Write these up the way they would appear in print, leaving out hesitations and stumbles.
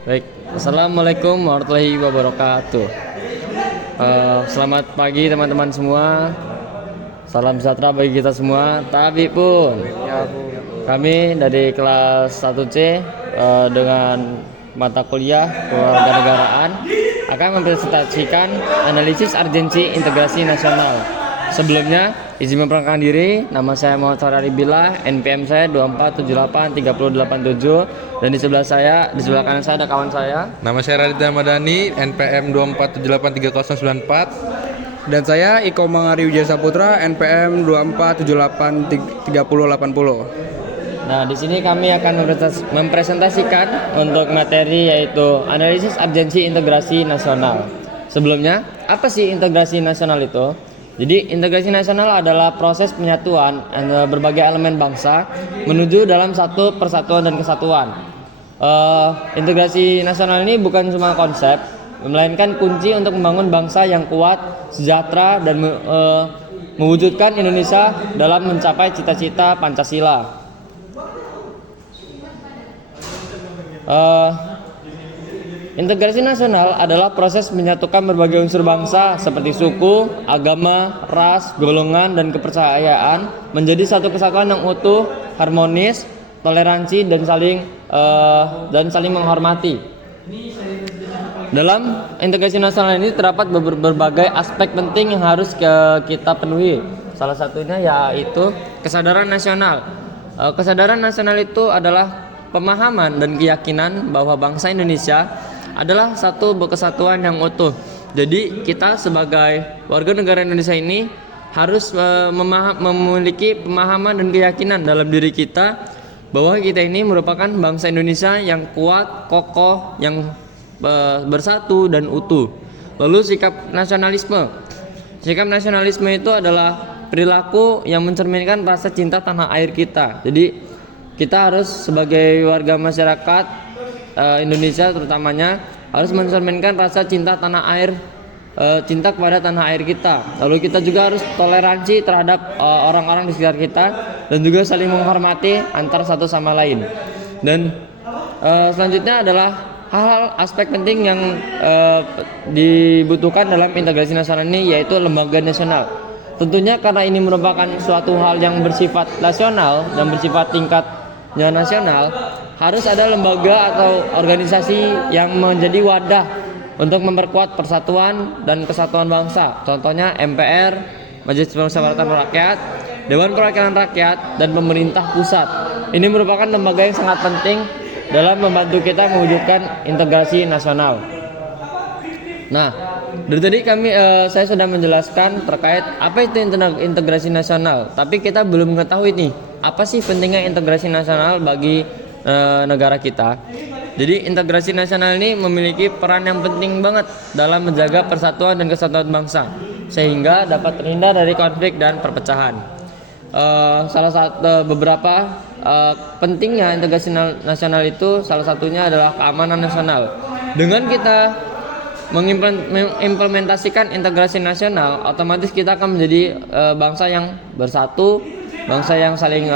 Baik, Assalamualaikum warahmatullahi wabarakatuh. Selamat pagi teman-teman semua. Salam sejahtera bagi kita semua. Tapi pun kami dari kelas 1C dengan mata kuliah kewarganegaraan akan mempresentasikan analisis urgensi integrasi nasional. Sebelumnya, izin memperkenalkan diri. Nama saya Muhammad Farari Billah, NPM saya 24783087, dan di sebelah kanan saya ada kawan saya. Nama saya Raditya Madani, NPM 24783094. Dan saya Iko Mangari Wijaya Saputra, NPM 24783080. Nah, di sini kami akan mempresentasikan untuk materi yaitu analisis urgensi integrasi nasional. Sebelumnya, apa sih integrasi nasional itu? Jadi, integrasi nasional adalah proses penyatuan berbagai elemen bangsa menuju dalam satu persatuan dan kesatuan. Integrasi nasional ini bukan cuma konsep, melainkan kunci untuk membangun bangsa yang kuat, sejahtera, dan mewujudkan Indonesia dalam mencapai cita-cita Pancasila. Integrasi nasional adalah proses menyatukan berbagai unsur bangsa seperti suku, agama, ras, golongan, dan kepercayaan menjadi satu kesatuan yang utuh, harmonis, toleransi, dan saling menghormati. Dalam integrasi nasional ini terdapat berbagai aspek penting yang harus kita penuhi. Salah satunya yaitu kesadaran nasional. Kesadaran nasional itu adalah pemahaman dan keyakinan bahwa bangsa Indonesia adalah satu kesatuan yang utuh. Jadi kita sebagai warga negara Indonesia ini harus memiliki pemahaman dan keyakinan dalam diri kita bahwa kita ini merupakan bangsa Indonesia yang kuat, kokoh, yang bersatu dan utuh. Lalu sikap nasionalisme. Sikap nasionalisme itu adalah perilaku yang mencerminkan rasa cinta tanah air kita. Jadi kita harus sebagai warga masyarakat Indonesia terutamanya harus mencerminkan rasa cinta tanah air, cinta kepada tanah air kita. Lalu kita juga harus toleransi terhadap orang-orang di sekitar kita dan juga saling menghormati antar satu sama lain. Dan selanjutnya adalah hal-hal aspek penting yang dibutuhkan dalam integrasi nasional ini, yaitu lembaga nasional. Tentunya karena ini merupakan suatu hal yang bersifat nasional dan bersifat tingkatnya nasional, harus ada lembaga atau organisasi yang menjadi wadah untuk memperkuat persatuan dan kesatuan bangsa. Contohnya MPR, Majelis Permusyawaratan Rakyat, Dewan Perwakilan Rakyat, dan pemerintah pusat. Ini merupakan lembaga yang sangat penting dalam membantu kita mewujudkan integrasi nasional. Nah, dari tadi saya sudah menjelaskan terkait apa itu integrasi nasional, tapi kita belum mengetahui nih apa sih pentingnya integrasi nasional bagi negara kita. Jadi integrasi nasional ini memiliki peran yang penting banget dalam menjaga persatuan dan kesatuan bangsa sehingga dapat terhindar dari konflik dan perpecahan. Salah satu beberapa pentingnya integrasi nasional itu salah satunya adalah keamanan nasional. Dengan kita mengimplementasikan integrasi nasional, otomatis kita akan menjadi bangsa yang bersatu, bangsa yang saling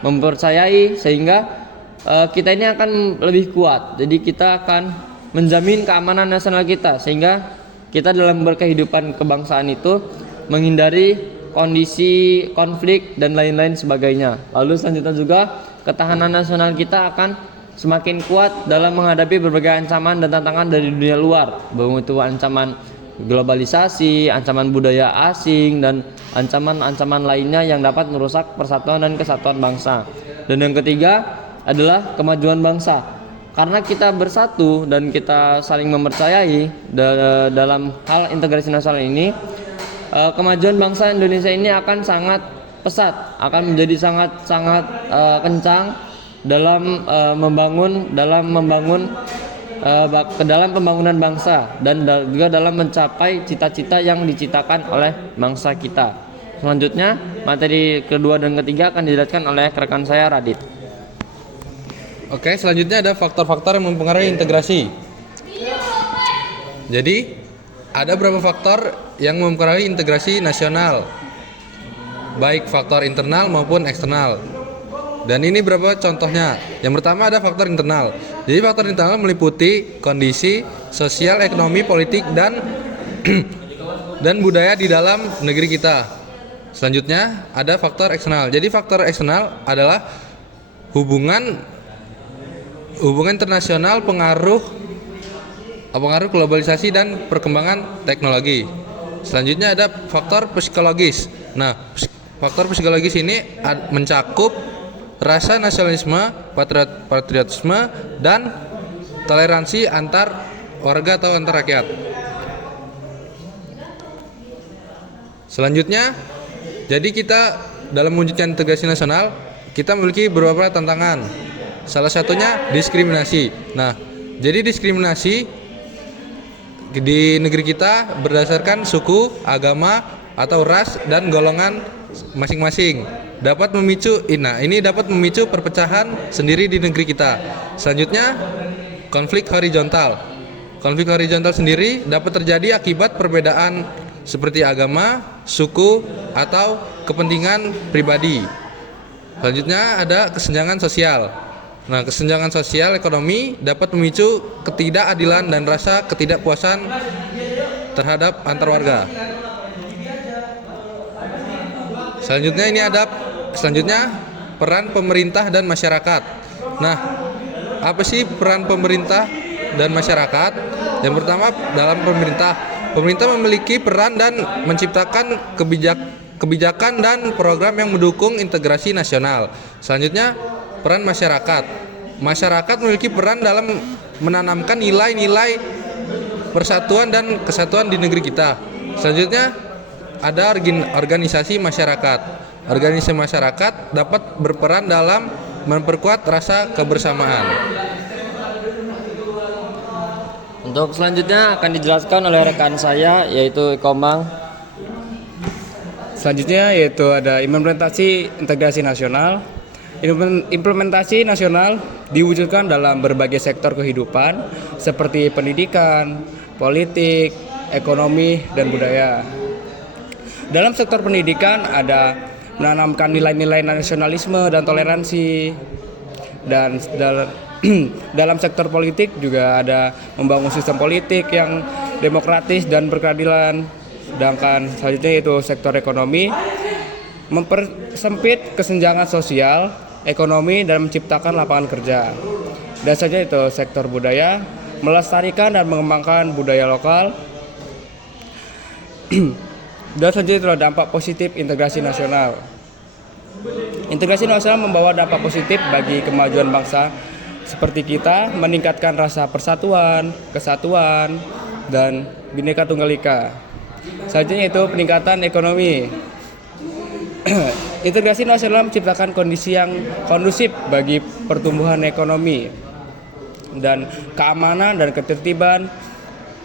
mempercayai, sehingga kita ini akan lebih kuat. Jadi kita akan menjamin keamanan nasional kita sehingga kita dalam berkehidupan kebangsaan itu menghindari kondisi konflik dan lain-lain sebagainya. Lalu selanjutnya juga ketahanan nasional kita akan semakin kuat dalam menghadapi berbagai ancaman dan tantangan dari dunia luar, baik itu ancaman globalisasi, ancaman budaya asing, dan ancaman-ancaman lainnya yang dapat merusak persatuan dan kesatuan bangsa. Dan yang ketiga adalah kemajuan bangsa. Karena kita bersatu dan kita saling mempercayai dalam hal integrasi nasional ini, kemajuan bangsa Indonesia ini akan sangat pesat, akan menjadi sangat kencang dalam pembangunan bangsa dan juga dalam mencapai cita-cita yang diciptakan oleh bangsa kita. Selanjutnya, materi kedua dan ketiga akan dijelaskan oleh rekan saya Radit. Oke, selanjutnya ada faktor-faktor yang mempengaruhi integrasi. Jadi, ada beberapa faktor yang mempengaruhi integrasi nasional, baik faktor internal maupun eksternal. Dan ini beberapa contohnya. Yang pertama ada faktor internal. Jadi faktor internal meliputi kondisi sosial, ekonomi, politik dan dan budaya di dalam negeri kita. Selanjutnya ada faktor eksternal. Jadi faktor eksternal adalah hubungan internasional, pengaruh globalisasi dan perkembangan teknologi. Selanjutnya ada faktor psikologis. Nah, faktor psikologis ini mencakup rasa nasionalisme, patriotisme, dan toleransi antar warga atau antar rakyat. Selanjutnya, jadi kita dalam mewujudkan integrasi nasional, kita memiliki beberapa tantangan. Salah satunya diskriminasi. Nah, jadi diskriminasi di negeri kita berdasarkan suku, agama, atau ras dan golongan masing-masing dapat memicu perpecahan sendiri di negeri kita. Selanjutnya, konflik horizontal. Konflik horizontal sendiri dapat terjadi akibat perbedaan seperti agama, suku, atau kepentingan pribadi. Selanjutnya ada kesenjangan sosial. Nah, kesenjangan sosial ekonomi dapat memicu ketidakadilan dan rasa ketidakpuasan terhadap antar warga. Selanjutnya peran pemerintah dan masyarakat. Nah, apa sih peran pemerintah dan masyarakat? Yang pertama, dalam pemerintah memiliki peran dan menciptakan kebijakan dan program yang mendukung integrasi nasional. Selanjutnya, peran masyarakat. Masyarakat memiliki peran dalam menanamkan nilai-nilai persatuan dan kesatuan di negeri kita. Selanjutnya, ada organisasi masyarakat. Organisasi masyarakat dapat berperan dalam memperkuat rasa kebersamaan. Untuk selanjutnya akan dijelaskan oleh rekan saya yaitu Ikomang. Selanjutnya yaitu ada implementasi integrasi nasional. Implementasi nasional diwujudkan dalam berbagai sektor kehidupan seperti pendidikan, politik, ekonomi, dan budaya. Dalam sektor pendidikan ada menanamkan nilai-nilai nasionalisme dan toleransi. Dan dalam sektor politik juga ada membangun sistem politik yang demokratis dan berkeadilan. Sedangkan selanjutnya itu sektor ekonomi mempersempit kesenjangan sosial, ekonomi, dan menciptakan lapangan kerja. Dan saja itu sektor budaya melestarikan dan mengembangkan budaya lokal. Dan selanjutnya itu dampak positif integrasi nasional. Integrasi nasional membawa dampak positif bagi kemajuan bangsa seperti kita meningkatkan rasa persatuan, kesatuan, dan Bhinneka Tunggal Ika. Selanjutnya itu peningkatan ekonomi. Integrasi nasional menciptakan kondisi yang kondusif bagi pertumbuhan ekonomi dan keamanan dan ketertiban,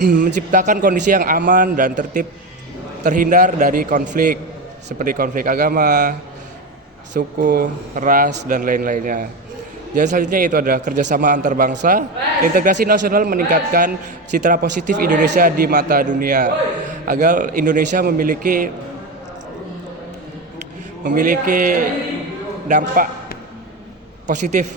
menciptakan kondisi yang aman dan tertib, terhindar dari konflik seperti konflik agama, suku, ras, dan lain-lainnya. Dan selanjutnya itu adalah kerjasama antar bangsa. Integrasi nasional meningkatkan citra positif Indonesia di mata dunia agar Indonesia memiliki dampak positif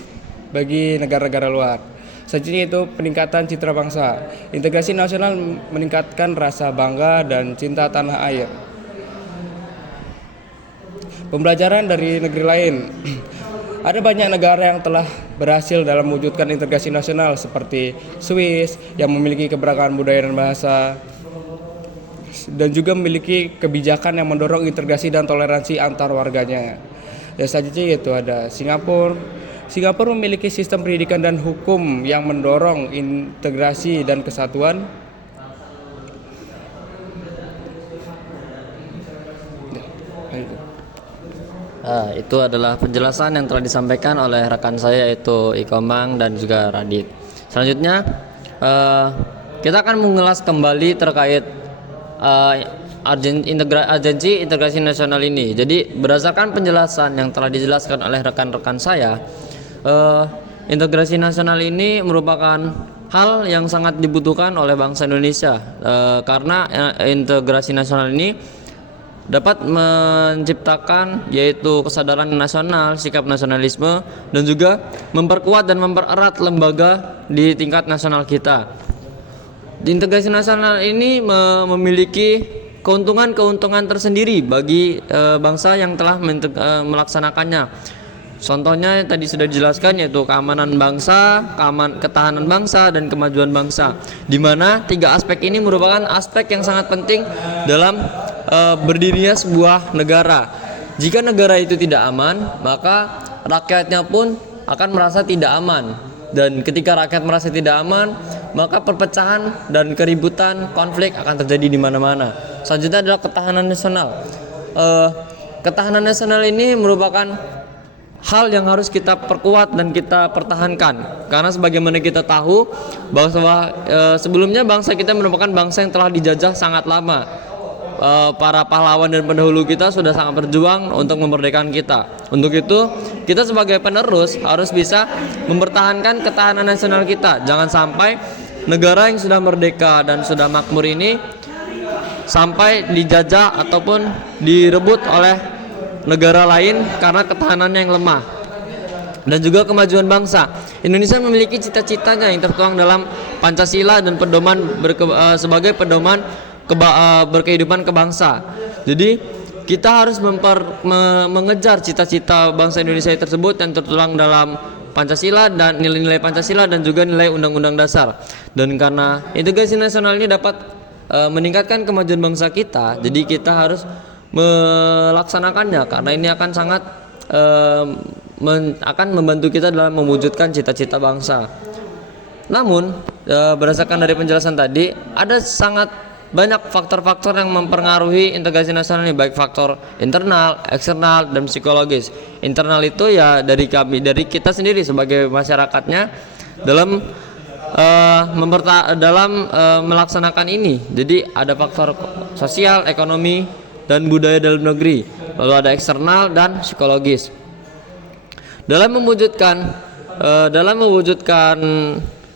bagi negara-negara luar. Selanjutnya itu peningkatan citra bangsa. Integrasi nasional meningkatkan rasa bangga dan cinta tanah air. Pembelajaran dari negeri lain. Ada banyak negara yang telah berhasil dalam mewujudkan integrasi nasional seperti Swiss yang memiliki keberagaman budaya dan bahasa dan juga memiliki kebijakan yang mendorong integrasi dan toleransi antar warganya. Dan selanjutnya yaitu ada Singapura. Singapura memiliki sistem pendidikan dan hukum yang mendorong integrasi dan kesatuan. Nah, itu adalah penjelasan yang telah disampaikan oleh rekan saya yaitu Ikomang dan juga Radit. Selanjutnya kita akan mengulas kembali terkait agensi integrasi nasional ini. Jadi berdasarkan penjelasan yang telah dijelaskan oleh rekan-rekan saya, integrasi nasional ini merupakan hal yang sangat dibutuhkan oleh bangsa Indonesia karena integrasi nasional ini dapat menciptakan yaitu kesadaran nasional, sikap nasionalisme, dan juga memperkuat dan mempererat lembaga di tingkat nasional kita. Integrasi nasional ini memiliki keuntungan-keuntungan tersendiri bagi bangsa yang telah melaksanakannya. Contohnya yang tadi sudah dijelaskan yaitu keamanan bangsa, ketahanan bangsa, dan kemajuan bangsa. Di mana tiga aspek ini merupakan aspek yang sangat penting dalam berdirinya sebuah negara. Jika negara itu tidak aman, maka rakyatnya pun akan merasa tidak aman. Dan ketika rakyat merasa tidak aman, maka perpecahan dan keributan, konflik akan terjadi di mana-mana. Selanjutnya adalah ketahanan nasional. Ketahanan nasional ini merupakan hal yang harus kita perkuat dan kita pertahankan, karena sebagaimana kita tahu bahwa sebelumnya bangsa kita merupakan bangsa yang telah dijajah sangat lama. Para pahlawan dan pendahulu kita sudah sangat berjuang untuk memerdekakan kita. Untuk itu kita sebagai penerus harus bisa mempertahankan ketahanan nasional kita. Jangan sampai negara yang sudah merdeka dan sudah makmur ini sampai dijajah ataupun direbut oleh negara lain karena ketahanannya yang lemah. Dan juga kemajuan bangsa. Indonesia memiliki cita-citanya yang tertuang dalam Pancasila dan sebagai pedoman berkehidupan kebangsa. Jadi kita harus mengejar cita-cita bangsa Indonesia tersebut yang tertuang dalam Pancasila dan nilai-nilai Pancasila dan juga nilai Undang-Undang Dasar. Dan karena integrasi nasional ini dapat meningkatkan kemajuan bangsa kita, jadi kita harus melaksanakannya karena ini akan sangat akan membantu kita dalam mewujudkan cita-cita bangsa. Namun berdasarkan dari penjelasan tadi, ada sangat banyak faktor-faktor yang mempengaruhi integrasi nasional ini, baik faktor internal, eksternal, dan psikologis. Internal itu ya dari kita sendiri sebagai masyarakatnya dalam melaksanakan ini. Jadi ada faktor sosial, ekonomi, dan budaya dalam negeri. Lalu ada eksternal dan psikologis. Dalam mewujudkan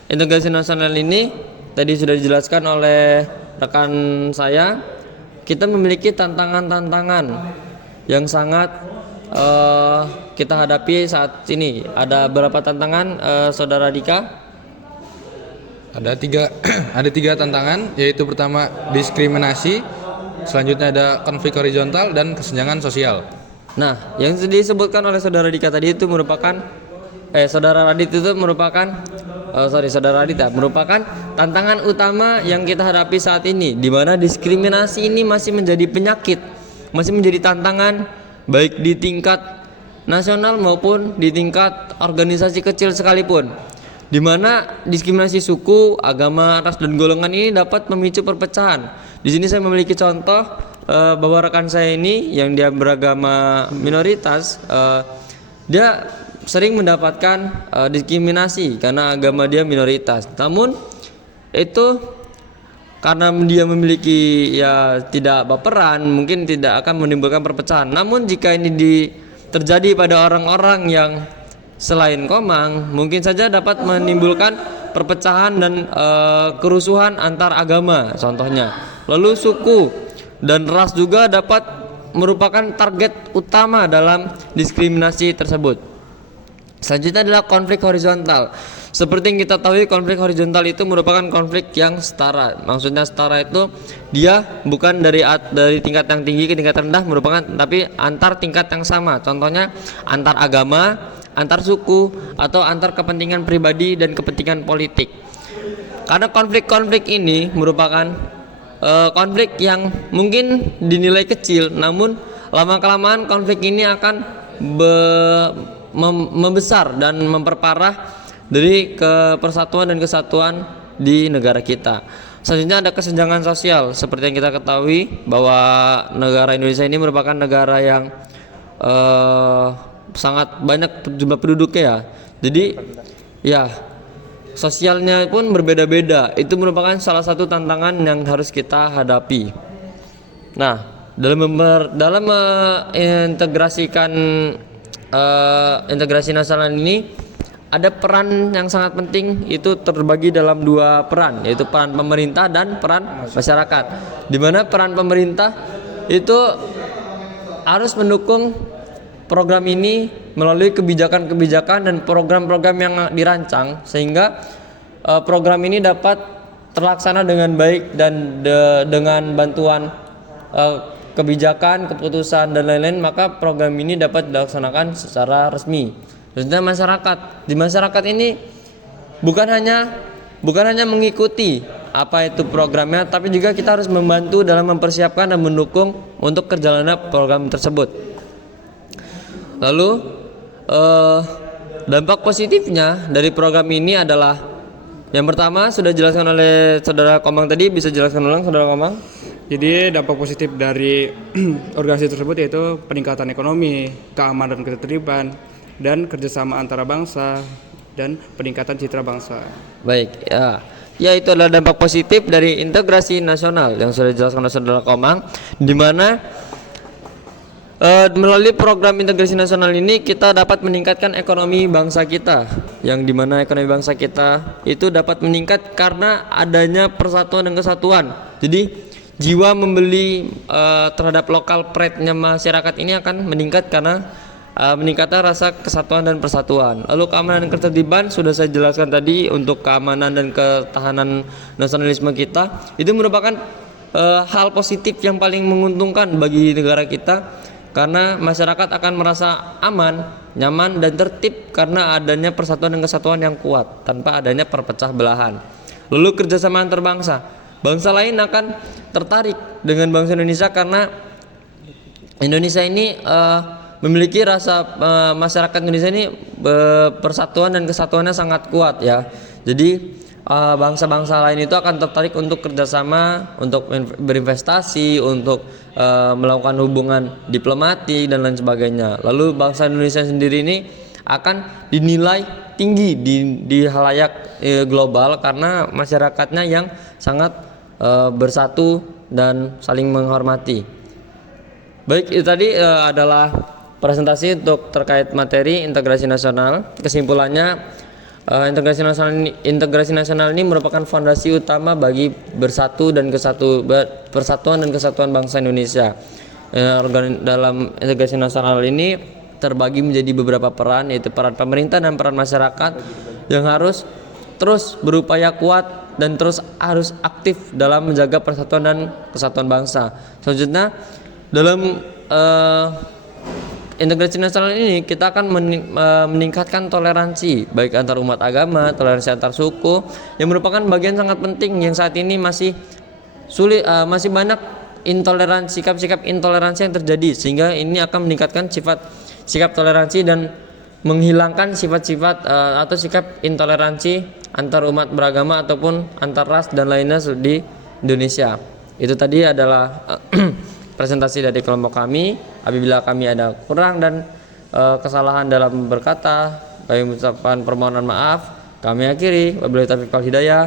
integrasi nasional ini tadi sudah dijelaskan oleh rekan saya, kita memiliki tantangan-tantangan yang sangat kita hadapi saat ini. Ada berapa tantangan, Saudara Dika? Ada tiga tantangan, yaitu pertama diskriminasi, selanjutnya ada konflik horizontal dan kesenjangan sosial. Nah, yang disebutkan oleh Saudara Dika tadi itu merupakan Saudara Radit itu merupakan Saudara Radit merupakan tantangan utama yang kita hadapi saat ini, di mana diskriminasi ini masih menjadi penyakit, masih menjadi tantangan baik di tingkat nasional maupun di tingkat organisasi kecil sekalipun. Di mana diskriminasi suku, agama, ras, dan golongan ini dapat memicu perpecahan. Di sini saya memiliki contoh bahwa rekan saya ini yang dia beragama minoritas, dia sering mendapatkan diskriminasi karena agama dia minoritas. Namun itu karena dia memiliki tidak baperan, mungkin tidak akan menimbulkan perpecahan. Namun jika ini terjadi pada orang-orang yang selain Komang, mungkin saja dapat menimbulkan perpecahan dan kerusuhan antar agama contohnya. Lalu suku dan ras juga dapat merupakan target utama dalam diskriminasi tersebut. Selanjutnya adalah konflik horizontal. Seperti yang kita tahu, konflik horizontal itu merupakan konflik yang setara. Maksudnya setara itu dia bukan dari tingkat yang tinggi ke tingkat rendah, merupakan tapi antar tingkat yang sama. Contohnya antar agama, antar suku, atau antar kepentingan pribadi dan kepentingan politik. Karena konflik-konflik ini merupakan konflik yang mungkin dinilai kecil, namun lama-kelamaan konflik ini akan membesar dan memperparah dari persatuan dan kesatuan di negara kita. Selanjutnya ada kesenjangan sosial. Seperti yang kita ketahui bahwa negara Indonesia ini merupakan negara yang sangat banyak jumlah penduduknya ya. Jadi ya sosialnya pun berbeda-beda. Itu merupakan salah satu tantangan yang harus kita hadapi. Nah, dalam mengintegrasikan integrasi nasional ini ada peran yang sangat penting, itu terbagi dalam dua peran, yaitu peran pemerintah dan peran masyarakat. Di mana peran pemerintah itu harus mendukung program ini melalui kebijakan-kebijakan dan program-program yang dirancang sehingga program ini dapat terlaksana dengan baik dan dengan bantuan kebijakan, keputusan dan lain-lain, maka program ini dapat dilaksanakan secara resmi. Maksudnya masyarakat, di masyarakat ini bukan hanya mengikuti apa itu programnya, tapi juga kita harus membantu dalam mempersiapkan dan mendukung untuk kerjalanan program tersebut. Lalu dampak positifnya dari program ini adalah yang pertama sudah dijelaskan oleh Saudara Komang tadi, bisa jelaskan ulang Saudara Komang? Jadi dampak positif dari organisasi tersebut yaitu peningkatan ekonomi, keamanan dan ketertiban, dan kerjasama antara bangsa dan peningkatan citra bangsa. Baik, ya itu adalah dampak positif dari integrasi nasional yang sudah dijelaskan oleh Saudara Komang, di mana melalui program integrasi nasional ini kita dapat meningkatkan ekonomi bangsa kita, yang dimana ekonomi bangsa kita itu dapat meningkat karena adanya persatuan dan kesatuan. Jadi jiwa membeli terhadap lokal pride-nya masyarakat ini akan meningkat karena meningkatnya rasa kesatuan dan persatuan. Lalu keamanan dan ketertiban sudah saya jelaskan tadi, untuk keamanan dan ketahanan nasionalisme kita itu merupakan hal positif yang paling menguntungkan bagi negara kita, karena masyarakat akan merasa aman, nyaman dan tertib karena adanya persatuan dan kesatuan yang kuat tanpa adanya perpecah belahan. Lalu kerjasama antar bangsa, bangsa lain akan tertarik dengan bangsa Indonesia karena Indonesia ini memiliki rasa masyarakat Indonesia ini persatuan dan kesatuannya sangat kuat ya. Jadi bangsa-bangsa lain itu akan tertarik untuk kerjasama, untuk berinvestasi, untuk melakukan hubungan diplomatik dan lain sebagainya. Lalu bangsa Indonesia sendiri ini akan dinilai tinggi di halayak global karena masyarakatnya yang sangat bersatu dan saling menghormati. Baik, itu tadi adalah presentasi untuk terkait materi integrasi nasional. Kesimpulannya, integrasi nasional ini merupakan fondasi utama bagi persatuan dan kesatuan bangsa Indonesia. Dalam integrasi nasional ini terbagi menjadi beberapa peran, yaitu peran pemerintah dan peran masyarakat yang harus terus berupaya kuat dan terus harus aktif dalam menjaga persatuan dan kesatuan bangsa. Selanjutnya, dalam integrasi nasional ini kita akan meningkatkan toleransi baik antar umat agama, toleransi antar suku, yang merupakan bagian sangat penting yang saat ini masih sulit, masih banyak sikap-sikap intoleransi yang terjadi, sehingga ini akan meningkatkan sikap toleransi dan menghilangkan sifat-sifat atau sikap intoleransi antar umat beragama ataupun antar ras dan lainnya di Indonesia. Itu tadi adalah presentasi dari kelompok kami. Apabila kami ada kurang dan kesalahan dalam berkata, kami mengucapkan permohonan maaf. Kami akhiri, wabillahi taufiq wal hidayah.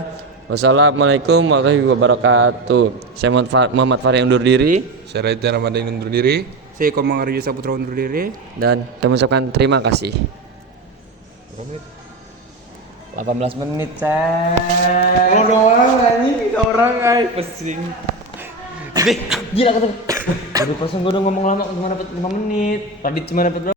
Wassalamualaikum warahmatullahi wabarakatuh. Saya Muhammad Fahri undur diri. Saya Raditya Ramadhani undur diri. Saya Komang Arya Saputra undur diri. Dan kami ucapkan terima kasih. 18 menit, cek. Kalau doang anjing, orang pesing. Gila kata. Baru persen gue udah ngomong lama, cuma dapat 5 menit. Radit cuma dapat